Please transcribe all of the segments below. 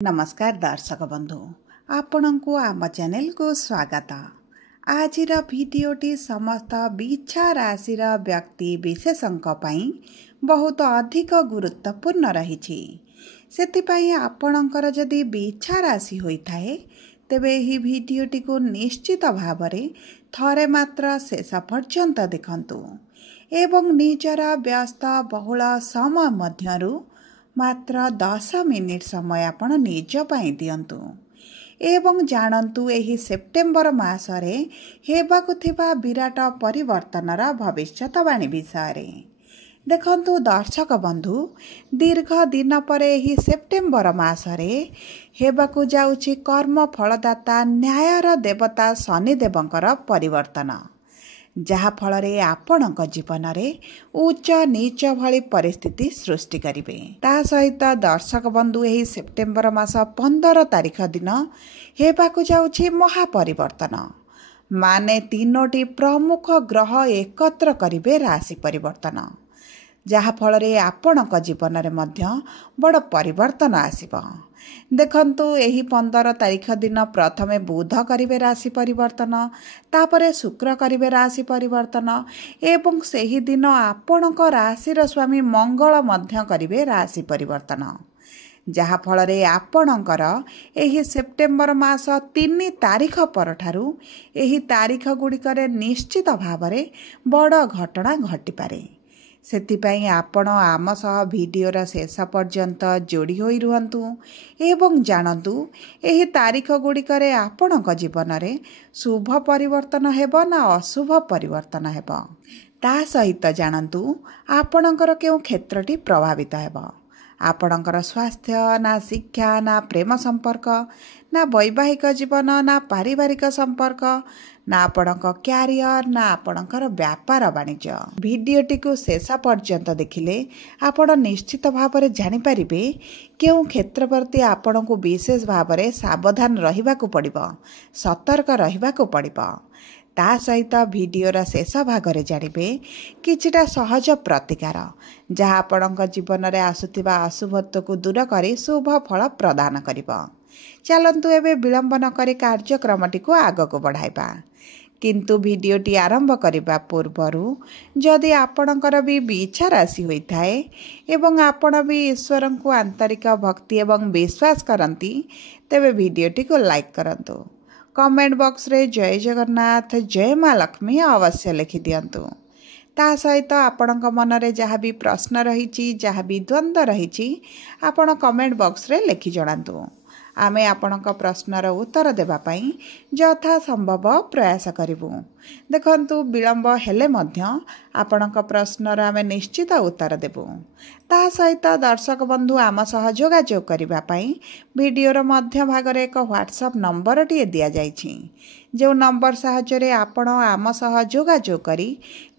नमस्कार दर्शक बंधु आपण को आम चैनल को स्वागत। आज भिडियोटी समस्त बिच्छा राशि व्यक्ति विशेषों बहुत अधिक गुरुत्वपूर्ण रही। से आपणकर जदि बिच्छा राशि होता है तेबे यह भिडियोटी को निश्चित भाव थरे मात्र शेष पर्यंत देखंतु एवं निजर व्यस्त बहुल समय मध्यरु मात्र 10 मिनिट समय आपण निज पाई दियंतु एवं जानतु एही सेप्टेम्बर मासरे हेबाकु थिबा विराट परिवर्तनर भविष्यवाणी विषय देखंतु दर्शक बंधु दीर्घ दिन पर एही सेप्टेम्बर मासरे हेबाकु जाउछि कर्म फलदाता न्यायर देवता शनिदेवंकर परिवर्तन जहा फलरे आपणक जीवन में उच्च नीच भली परिस्थिति सृष्टि करिवे। ता सहित दर्शक बंधु एही सेप्टेम्बर मास 15 तारिख दिन हेबाकु जाउछि महापरिवर्तन माने 3टी प्रमुख ग्रह एकत्र करिवे राशि परिवर्तन जहा फलरे आपणक जीवन में मध्य बड़ परिवर्तन आसिबो। देखंतु एही 15 तारिख दिन प्रथमे बुध करिवे राशि परिवर्तन तापरे शुक्र करिवे राशि परिवर्तन एवं सेही दिन आपणक राशिर स्वामी मंगल मध्य करिवे राशि परिवर्तन जहा फलरे आपणकर एही सेप्टेम्बर मास 3 तारिख परठारु एही तारिख गुड़िकरे निश्चित भावरे बड़ घटना घटी पारे। सेतिपाई आपण आम सह भिडियोर शेष पर्यंत जोड़ी होई रुहंतु एवं जानतु एही तारिख गुड़िकरे आपणक जीवन में शुभ परिवर्तन हेबो ना अशुभ परिवर्तन हेबो ता सहित जानतु आपणकर केउ क्षेत्रटी प्रभावित हेबो। आपणकर स्वास्थ्य ना शिक्षा ना प्रेम संपर्क ना वैवाहिक जीवन ना पारिवारिक संपर्क ना आपणक क्यारियर ना आपणकर व्यापार वाणिज्य भिडियोटी को शेष पर्यंत देखिले आपण निश्चित भाव में जानिपारे केउ क्षेत्र प्रति आपण को विशेष भाव में सावधान रहिबाकु पड़िबो सतर्क रहिबाकु पड़िबो। ता सहित भिडियोर शेष भाग में जानिबे किछिटा सहज प्रतिकार जहाँ आपणक जीवन में आसुथिबा अशुभत्व को दूर करी शुभ फल प्रदान करिबो। चलंतु एबे विलंब न करी कार्यक्रमटी को आगको बढ़ाइबा किंतु भिडियोटी आरंभ करने पूर्वरु जदि आपणकर भी इच्छा राशि होता है एवं आपण भी ईश्वर को आंतरिक भक्ति एवं विश्वास करती तेबे भिडियोटी को लाइक करंतु कमेंट बॉक्स रे जय जगन्नाथ जय माँ लक्ष्मी अवश्य लिखि दियंतु। ता सहित आपणक मन रे जहाँ भी प्रश्न रही जहाँ भी द्वंद्व रही आपण कमेंट बॉक्स रे लिखि जणांतु आमे आपणक प्रश्नर उत्तर देवाई यथा संभव प्रयास करूँ। देखंतु विलंब हेले मध्य आपणक प्रश्नर आमे निश्चित उत्तर देबु। ता सहित दर्शक बंधु आम सह जोगाजोग करने भिडियोर मध्य भागरे एक व्हाट्सएप नंबर टी दिया जाइछि जो नंबर साहाय्य आपण आम सह जोगाजोग करी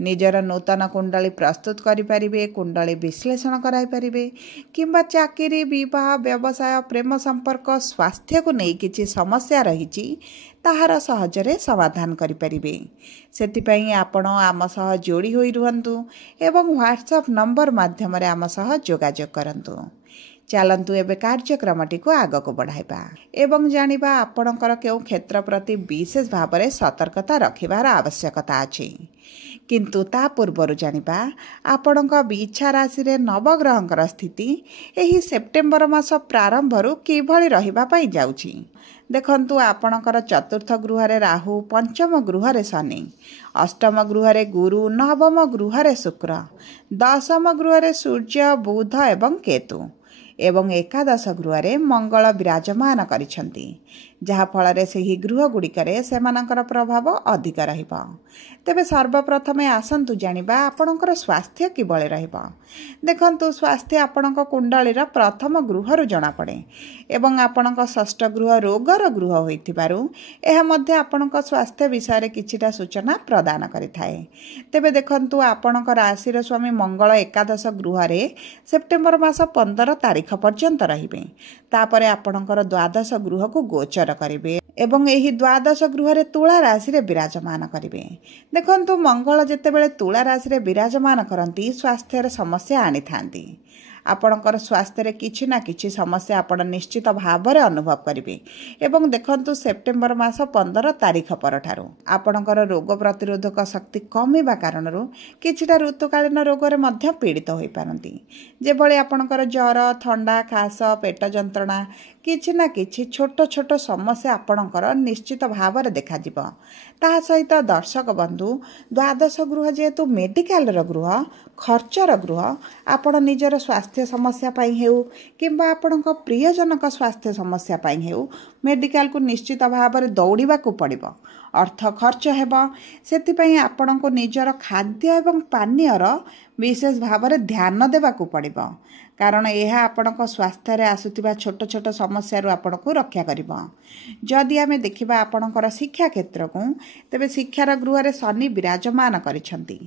निजर नूतन कुंडली प्रस्तुत करें कुंडली विश्लेषण कराइपारे किंबा चाकरी विवाह व्यवसाय प्रेम संपर्क स्वास्थ्य को नहीं किछि समस्या रही ताहार सहजरे समाधान करें। सेतिपाई आपण आम सह जोड़ी होई रुहंतु एवं व्हाट्सएप नंबर माध्यम आम सह जोगाजोग करंतु। चलंतु एबे कार्यक्रमटी को आगको बढ़ाइबा एवं जानिबा आपणकर केउ क्षेत्र प्रति विशेष भाव में सतर्कता रखिबार आवश्यकता अछि किंतु ता पूर्वरु जानिबा आपणक इच्छा राशि रे नवग्रहंकर स्थिति एही सेप्टेम्बर मास प्रारंभरु किभଳି रहिबा पई जाउछि। देखंतु आपणकर चतुर्थ गृह रे राहु पंचम गृह रे शनि अष्टम गृह रे गुरु नवम गृह रे शुक्र दशम गृह रे सूर्य बुध एवं केतु एवं एकादश गृह रे मंगल विराजमान करिसंती जहा फल से ही गृह गुड़िकरे सेमानकर प्रभाव अधिक रहिबा। तेबे सर्वप्रथमे आसंतु जानिबा आपणकर स्वास्थ्य किभଳି रहिबा। देखंतु स्वास्थ्य आपणक कुंडलीर प्रथम गृहरु जणा पड़े एवं आपणक षष्ठ गृह रोगर गृह होइथिबारु एहा मध्ये आपणक स्वास्थ्य विषय रे किछिटा सूचना प्रदान करिथाए। तेबे देखंतु आपणक राशिर स्वामी मंगल एकादश गृह रे सेप्टेम्बर मास 15 तारिख पर्यंत रहिबे तापरे आपणकर द्वादश गृह को गोचर करिवे एवं एही द्वादश गृह रे तुला राशि रे विराजमान करिवे। देखंतु मंगल जेतेबेले तुला राशि रे विराजमान करंती स्वास्थ्य रे समस्या आनी थांती आपणकर स्वास्थ्य किछि ना किछि समस्या आपण निश्चित भाव में अनुभव करेंगे। एवं देखंतु सेप्टेम्बर मास 15 तारीख परठारु आपणकर रोग प्रतिरोधक शक्ति कमिबा कारणरू किछिटा ऋतुकालीन रोगरे मध्य पीड़ित होई पारंती। जेभଳି आपणकर ज्वर, थंडा, खास, पेट जंत्रणा किछि ना किछि छोट छोट समस्या आपणकर निश्चित भाव में देखा जिवो। ता सहित दर्शक बंधु द्वादश गृह जेहेतु मेडिकल गृह, खर्चर गृह, आपण निजर स्वास्थ्य समस्या पाई हेउ किंबा आपणक प्रियजनक स्वास्थ्य समस्या पाई हेउ मेडिकल को निश्चित भाव में दौड़ा पड़िबो। अर्थ खर्च हेबो। सेतिपई आपणको निजर खाद्य एवं पानीयर विशेष भाव में ध्यान देवाकू पड़िबो, कारण यह आपणक स्वास्थ्य रे आसुतिबा छोट छोट समस्या रू आपणको रक्षा करिबो। जदि आमे देखिबा आपणकर शिक्षा क्षेत्र को, तेबे शिक्षार गृह रे शनि विराजमान करिसंती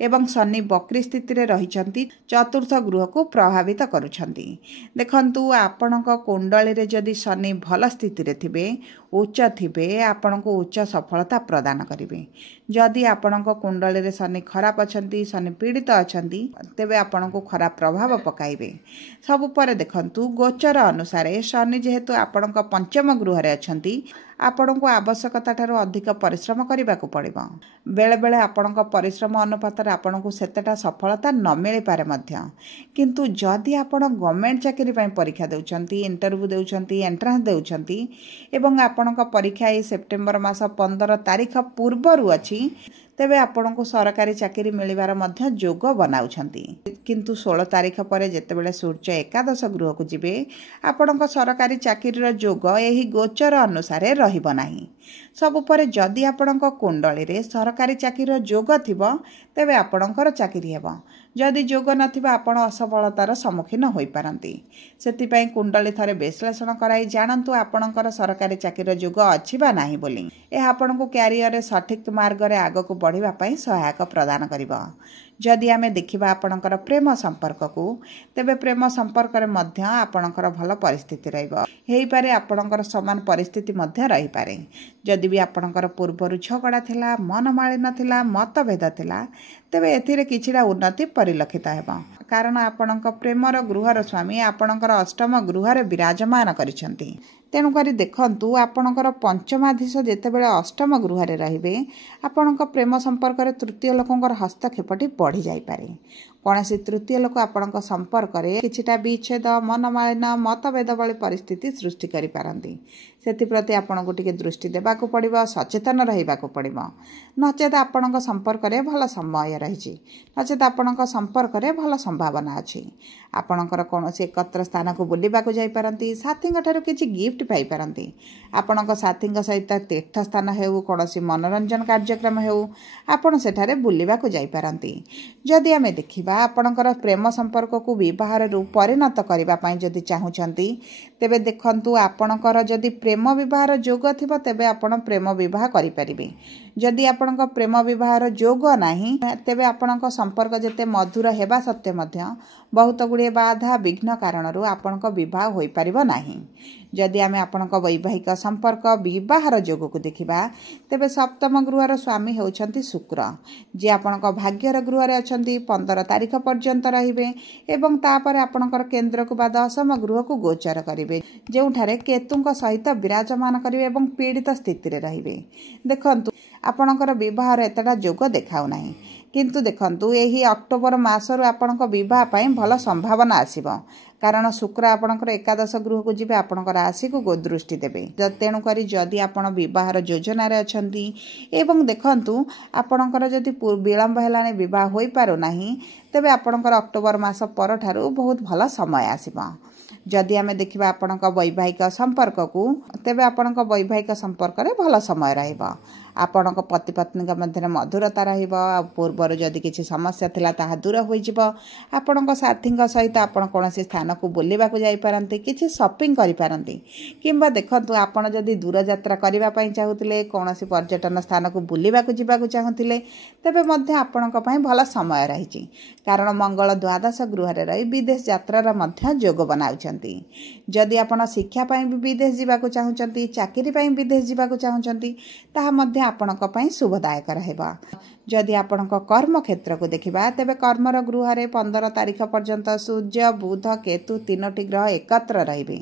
एवं शनि वक्री स्थिति रे रहिसंती चतुर्थ गृह को प्रभावित करुछंती। देखंतु आपणक कुंडली रे जदि शनि भल स्थिति रे थिबे, उच्च थिबे, आपणको उच्च सफलता प्रदान करिवे। जदि आपणक कुंडली रे शनि खराब अछंती, शनि पीड़ित अछंती, तेबे आपणको खराब प्रभाव पकाइबे। सबु पर देखंतु गोचर अनुसार शनि जेहेतु आपणक पंचम गृह रे अछंती, आपणको आवश्यकता ठारो अधिक परिश्रम करबाकू पड़िबो। बेले बेले आपणक परिश्रम अनुपात रे आपणको सेतेटा सफलता न मिली पारे मध्य। किंतु जदि आपण गवर्नमेंट चाकरी पई परीक्षा देउछंती, इंटरव्यू देउछंती, एंट्रांस देउछंती एवं आपणक परीक्षा ए सेप्टेम्बर मास 15 तारीख पूर्वरु अछि, तेबे आपणको सरकारी चाकरी मिलिबार मध्य जोग बनाउछंती। किंतु 16 तारीख पर जेतेबेले सूर्य एकादश गृह को जिबे, आपणको सरकारी चाकरीर जोग एही गोचर अनुसार रहिबो नाही। सबु पर जदि आपणको कुंडली रे सरकारी चाकरीर जोग थिबो, तेबे आपणकर चाकरी हेबो। जदि जोग नथिबा आपण असफलतार सम्मुखीन होई पारंती। सेतिपई कुंडली थरे विश्लेषण कराई जानंतु आपणकर सरकारी चाकरीर जोग अछि बा नाही बोली। एहा आपणको कैरियर रे सठिक मार्ग रे आगको बढ़िबा पई सहायक प्रदान करिबो। जदि आमे देखिबा आपणकर प्रेम संपर्क को, तेबे प्रेम संपर्क रे मध्य आपणकर भल परिस्थिति रहइबो। हेई पारे आपणकर समान परिस्थिति मध्य रही पारे। जदि भी आपणकर पूर्वरु झगड़ा थिला, मनमालिन्य थिला, मतभेद थिला, तेबे एथिरे किछिटा उन्नति परिलक्षित हेबो। कारण आपणक प्रेमर गृहर स्वामी आपणकर अष्टम गृह रे विराजमान करिसंती। तेणुकरी देखंतु आपणकर पंचमाधीश जेतेबेले अष्टम गृह रे रहिबे, आपणक प्रेम संपर्क रे तृतीय लोकंकर हस्तक्षेपटी बढ़ी जाई पारे। कौनसी तृतीय लोक आपणक संपर्क रे किछिटा विच्छेद, मनमालिन्य, मतभेद भली परिस्थिति सृष्टि करि पारंती। सेतिप्रति आपणको टिके दृष्टि देबाकू पड़िबो, सचेतन रहिबाकू पड़िबो। नचेत आपणक संपर्क रे भल समय रहिछि, नचेत आपणक संपर्क रे भल संभावना अछि। आपणकर कौनसी एकत्र स्थान को बुलिबाकू जाई पारंती, साथींग ठारू किछि गिफ्ट पाई पारंती। आपणक साथींग सहित तीर्थ स्थान हेउ, कौनसी मनोरंजन कार्यक्रम हेउ, आपण सेठारे बुलिबाकू जाई पारंती। जदि आमे देखिबा आपणकर प्रेम संपर्क को विवाह रूप परिणत करबा पई जदि चाहुचंती, तेबे देखंतु आपणकर जदि प्रेम विवाहर जोग थिबो, तेबे आपण प्रेम विवाह करि परिबे। जदि आपणक प्रेम विवाहर जोग नाही, तेबे आपणक संपर्क जेते मधुर हेबा सत्य मध्य बहुत गुड़िए बाधा विघ्न कारणरू आपणक विवाह होई परिबो नाही। जदि आमे आपणक वैवाहिक संपर्क विवाहर जोग को देखिबा, तेबे सप्तम गृहर स्वामी हेउछंती शुक्र, जे आपणक भाग्यर गृह रे अछंती 15 तारीख पर्यंत रहिबे एवं तापर आपणकर केंद्र को बा दशम गृह को गोचर करिवे, जेउठारे केतुंक सहित विराजमान करिवे एवं पीड़ित स्थिति रे रहिबे। देखंतु आपणकर विवाहर एतटा जोग देखाउ नाही, किंतु देखंतु एही अक्टोबर मासरु आपणक विवाह पई भल संभावना आसीबो। कारण शुक्र आपणकर एकादश गृह को जिबे, आपणकर राशि को दृष्टि देबे। तेणु करी जदि आपण विवाहर योजना रे अछंती एवं देखंतु आपणकर जदि विलंब हेलाने विवाह होई पारो नाही, तेबे आपणकर अक्टोबर मास पर ठारू बहुत भल समय आसीबो। जदि आमे देखिबा आपणक वैवाहिक संपर्क को, तेबे आपणक वैवाहिक संपर्क रे भल समय रहइबो। आपणक पति पत्नी मध्य मधुरता रहिबो। पूर्वर जदि किछि समस्या थिला ताहा दूर होई जिवो। आपणक साथींग सहित आपण कोनोसी स्थान को बुलिबाकू जाई पारंती, किछि शॉपिंग करि पारंती। किंबा देखंतु आपण जदि दूर यात्रा करिबा पई चाहुतिले, कोनोसी पर्यटन स्थान को बुलिबाकू जिबाकू चाहुतिले, तेबे मध्य आपणक पई भल समय रहिछि। कारण मंगल द्वादश गृह रे रही विदेश यात्रा मध्य जोग बनाउछंती। जदि आपण शिक्षा पई विदेश जिबाकू चाहुचंती, चाकरी पई विदेश जिबाकू चाहुचंती, ताहा मध्य आपणक पई शुभदायक रहबा। जदि आपणक कर्म क्षेत्र को देखिबा तेबे कर्मर गृह रे 15 तारिख पर्यंत सूर्य बुध केतु तीनोटी ग्रह एकत्र रहिबे,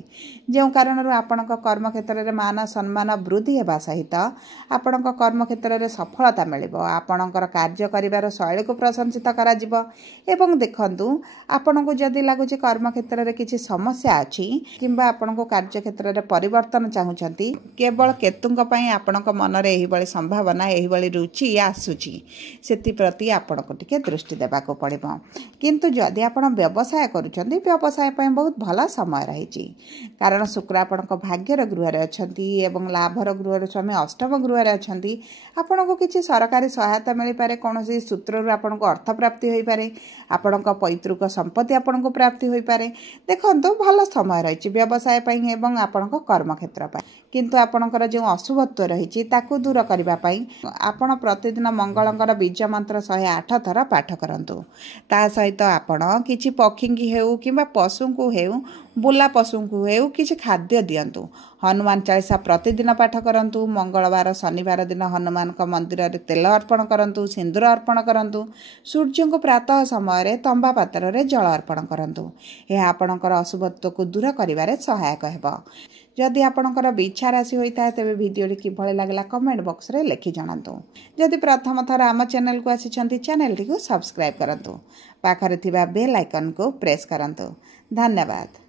जो कारण आपणक कर्म क्षेत्र रे मान सम्मान वृद्धि हेबा सहित आपणक कर्म क्षेत्र रे सफलता मिलिबो। आपणकर कार्य करिवार शैली को प्रशंसित करा जिवो एवं देखंतु आपणको जदि लागुची कर्म क्षेत्र रे किछि समस्या अछि किंबा आपणको कार्य क्षेत्र रे परिवर्तन चाहुचंती, केवल केतुंक पई आपणक मन रे एही बळी संभावना एही बळी रुचि आसुची, सेति प्रति आपणको टिके दृष्टि देबाको पड़िबो। किंतु जदि आपण व्यवसाय करूचंती व्यवसाय पई बहुत भला समय रहिची, कारण शुक्र आपणक भाग्यर गृह रे अछंती एवं लाभर गृह रे स्वामी अष्टम गृह रे अछंती। आपणको किछि सरकारी सहायता मिलि पारे, कोनोसी सूत्ररु आपणको अर्थ प्राप्ति होई पारे, आपणको पैतृक संपत्ति आपणको प्राप्ति होई पारे। देखंतु भला समय रहिची व्यवसाय पई एवं आपणको कर्म क्षेत्र पई। किंतु आपणकर जो अशुभत्व रहिची ताकू दूर करिबा पई आपण प्रतिदिन मंगलंकर बीज मंत्र 108 थर पाठ करंतु। ता सहित आपण किछि पक्षी हेउ किंबा पशु को हेउ बुला पशु को हेउ किछि खाद्य दियंतु। हनुमान चालीसा प्रतिदिन पाठ करंतु। मंगलवार शनिवार दिन हनुमान का मंदिर रे तेल अर्पण करंतु, सिंदूर अर्पण करंतु। सूर्य को प्रातः समय रे तंबा पात्र रे जल अर्पण करंतु। यह आपणकर अशुभत्व को दूर करिवारे सहायक हेबो। जदि आपणकर इच्छा राशि होइता तेबे वीडियो रे किभଳି लागला कमेंट बॉक्स रे लिखि जणांतु। जदि प्रथम थर आम चैनल को आसिछंती चैनल टी को सब्सक्राइब करंतु। पाखरे थिबा बेल आइकन को प्रेस करंतु। धन्यवाद।